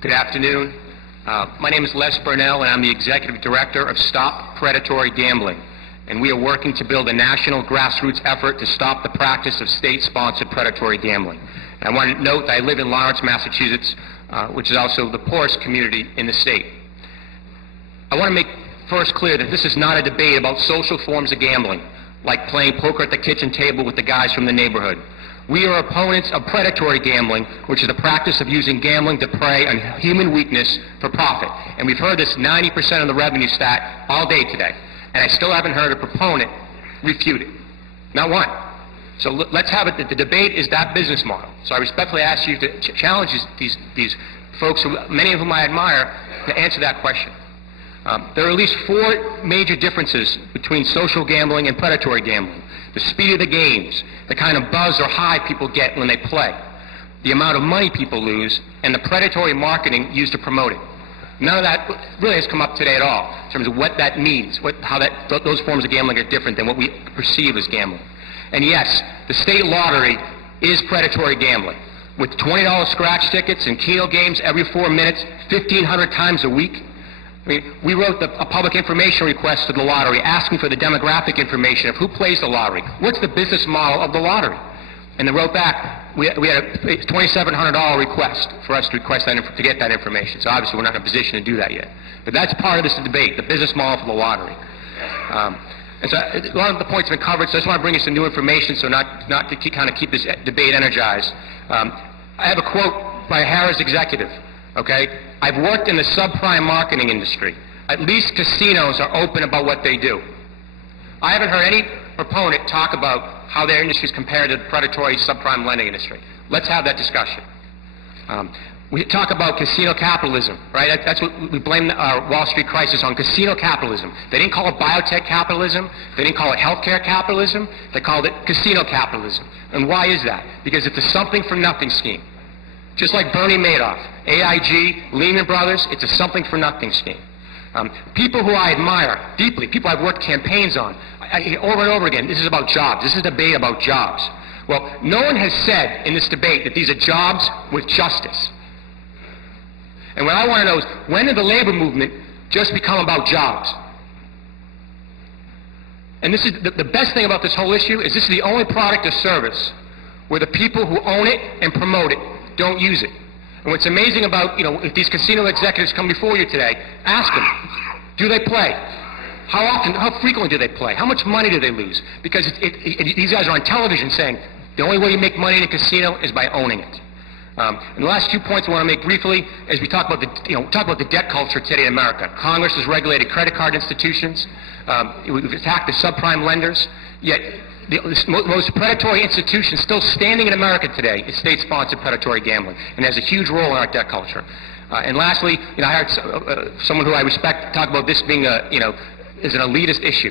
Good afternoon. My name is Bernal, and I'm the Executive Director of Stop Predatory Gambling. And we are working to build a national grassroots effort to stop the practice of state-sponsored predatory gambling. And I want to note that I live in Lawrence, Massachusetts, which is also the poorest community in the state. I want to make first clear that this is not a debate about social forms of gambling, like playing poker at the kitchen table with the guys from the neighborhood. We are opponents of predatory gambling, which is the practice of using gambling to prey on human weakness for profit. And we've heard this 90% of the revenue stat all day today. And I still haven't heard a proponent refute it. Not one. So let's have it that the debate is that business model. So I respectfully ask you to challenge these folks, many of whom I admire, to answer that question. There are at least 4 major differences between social gambling and predatory gambling. The speed of the games, the kind of buzz or high people get when they play, the amount of money people lose, and the predatory marketing used to promote it. None of that really has come up today at all in terms of what that means, how those forms of gambling are different than what we perceive as gambling. And yes, the state lottery is predatory gambling, with $20 scratch tickets and Keno games every 4 minutes, 1,500 times a week. I mean, we wrote a public information request to the lottery asking for the demographic information of who plays the lottery. What's the business model of the lottery? And they wrote back, we had a $2,700 request for us to request to get that information. So obviously we're not in a position to do that yet. But that's part of this debate, the business model for the lottery. And so a lot of the points have been covered, so I just want to bring you some new information so not to kind of keep this debate energized. I have a quote by a Harris executive. Okay? I've worked in the subprime marketing industry. At least casinos are open about what they do. I haven't heard any proponent talk about how their industry is compared to the predatory subprime lending industry. Let's have that discussion. We talk about casino capitalism, right? That's what we blame our Wall Street crisis on, casino capitalism. They didn't call it biotech capitalism. They didn't call it healthcare capitalism. They called it casino capitalism. And why is that? Because it's a something-for-nothing scheme. Just like Bernie Madoff, AIG, Lehman Brothers, it's a something-for-nothing scheme. People who I admire deeply, people I've worked campaigns on, over and over again, this is about jobs. This is a debate about jobs. Well, no one has said in this debate that these are jobs with justice. And what I want to know is, when did the labor movement just become about jobs? And this is the best thing about this whole issue is this is the only product or service where the people who own it and promote it don't use it. And what's amazing about, if these casino executives come before you today, ask them, do they play? How often, how frequently do they play? How much money do they lose? Because these guys are on television saying the only way you make money in a casino is by owning it. And the last 2 points I want to make briefly is we talk about the debt culture today in America. Congress has regulated credit card institutions. We've attacked the subprime lenders. Yet the most predatory institution still standing in America today is state-sponsored predatory gambling, and has a huge role in our debt culture. And lastly, I heard someone who I respect talk about this being is an elitist issue.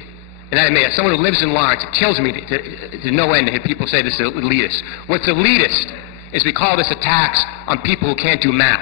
And that as someone who lives in Lawrence, it kills me to no end to hear people say this is elitist. What's elitist is we call this a tax on people who can't do math.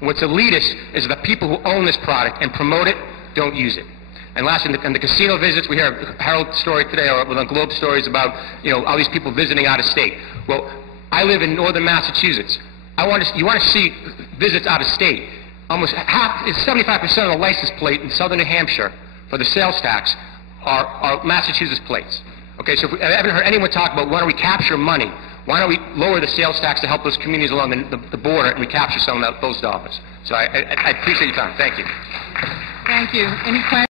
And what's elitist is the people who own this product and promote it don't use it. And last, in the casino visits, we hear a Herald story today, or on Globe stories about, all these people visiting out of state. Well, I live in northern Massachusetts. You want to see visits out of state. Almost 75% of the license plate in southern New Hampshire for the sales tax are Massachusetts plates. Okay, so I haven't heard anyone talk about why don't we capture money? Why don't we lower the sales tax to help those communities along the border and recapture some of those dollars? So I appreciate your time. Thank you. Thank you. Any questions?